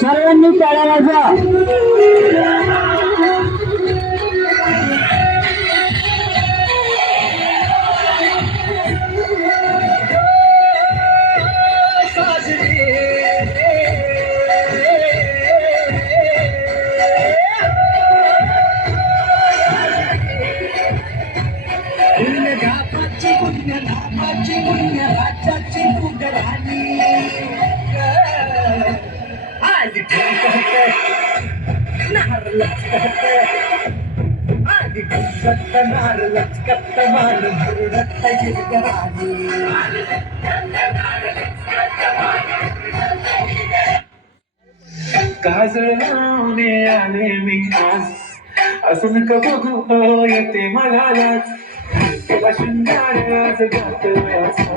सर्वांनी टाळ्या वाजवा. काजळ लावणे आले मी आज, असं नका बघू येते मला लाज. केला शृंगार आज गात असा,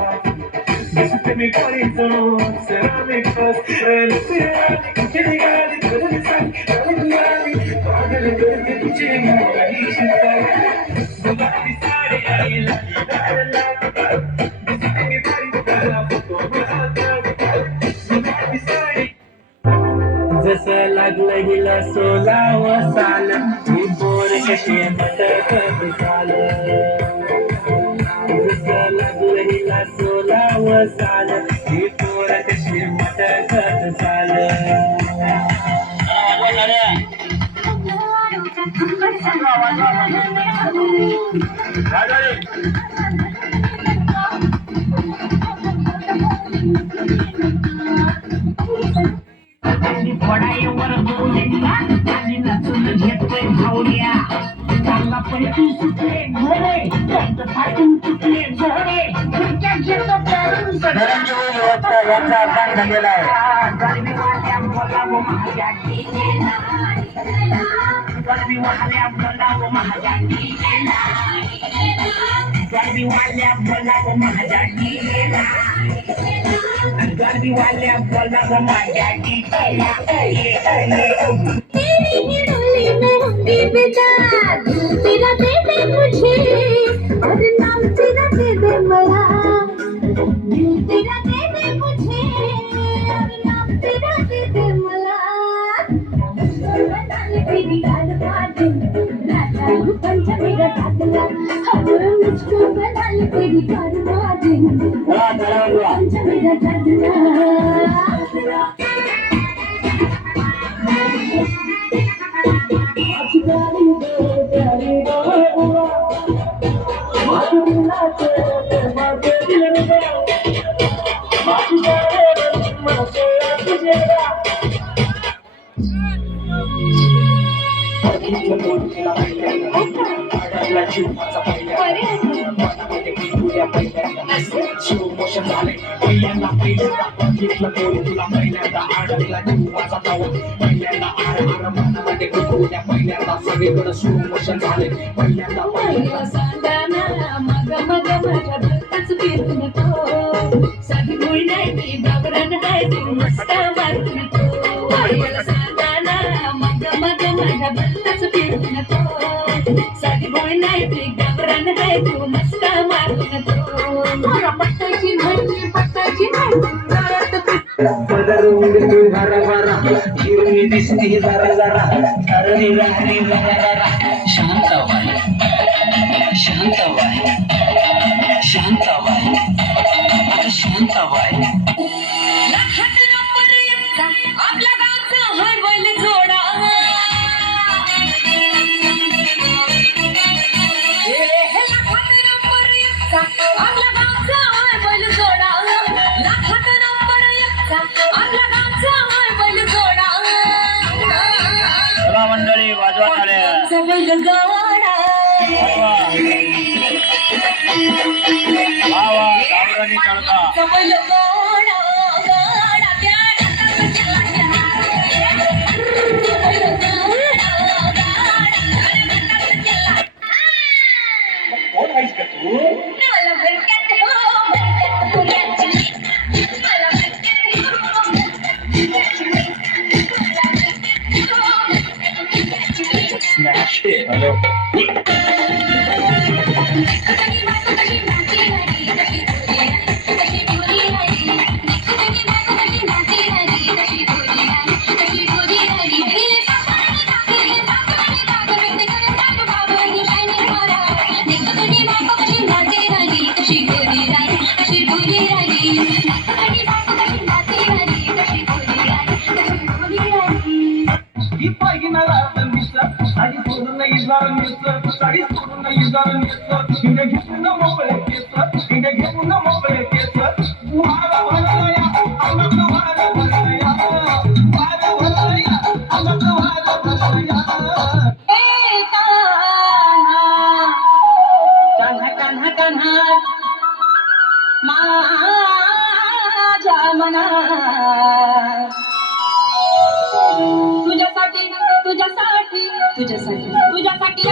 दिसते मी पारीचं सेरामिक कुठे निघाली कधी सांगी पागल करते तुझी मोठी शिकाली. गुलाबी साडी आईला दिसते मी पारीचा फोटो गुलाबी साडी. जसं लागलं गेलं 16वं साल, मी पोर कशी मटकत चाल. जसं लागलं गेलं 16वं साल, मी पोर कशी मटकत चाल. वडाईवर बोलल्या आणि नचून घेतोय भावड्या. चांगला पैकी सुटले घोडे, त्यांचं फाटून तुटले घोडे. घेतो करून यांचा अर्थ झालेला आहे. गरबीवाल्या बोलावं माझ्या गेले नाही, गरबीवाल्या बोलावं माझ्या गेले नाही, गरबीवाल्या बोलावं माझ्या गेले नाही, गरबीवाल्या बोलावं माझ्या गेले नाही. तेरी ही डोली में होंगी बेजार, तेरा दे दे मुझे और नाम तेरा दे दे मला. दिल तेरा दे दे मुझे और नाम तेरा दे दे मला. तेरी गाल बातें राजा पंचमी रटातला, हम मुझको बना ले तेरी गाल बातें पंचमी रटातला. शिवमोशन झाले पहिल्यांदा घेतलं कोणी तुला पहिल्यांदा आडला जीवाचा तवा. पहिल्यांदा आर मनामध्ये कुठल्या पहिल्यांदा सगळीकडे शिवमोशन झाले पहिल्यांदा. मग मग माझ्या भक्तच फिरून तो, साधी मुळी नाही ती गावरान आहे ती मस्त मारून तो. सांगाना मग मग माझ्या भक्तच फिरून तो, साधी मुळी नाही ती गावरान आहे तू मस्त मारून तो. पट्टाची नाही पट्टाची बदलून भरा भरा हिरवी दिसती जरा जरा धरणी राहणी जरा. शांत व्हाय शांत व्हाय शांत व्हाय आता शांत व्हाय. आपल्या गावचा हाय बैल जोडा, आपल्या गावचा हाय बैल जोडा, लाखात नंबर एकचा आपल्या गावचा हाय बैल जोडा. चला मंडळी वाजवा टाळ्या. बैल जोडा वा वा गावरानी तडका. बैल जोडा गाडा त्या कोण आहेस का तू? मला भरक्यात हो भरक्यात फुलाची, मला भरक्यात हो भरक्यात फुलाची, मला भरक्यात हो भरक्यात फुलाची. Smash it. ही पाहिणार मिसळ साडी सोडून इजार मिसळ साडी सोडून इजार मिसळ हिने घेऊन मोकळे केस हिने घेऊन मोकळे केस वारा भराया अंगात वारा भराया वारा भराया अंगात वारा भराया ए कान्हा कान्हा कान्हा माझ्या मना तुझ्यासाठी तुझ्यासाठी तुझ्यासाठी तुझ्यासाठी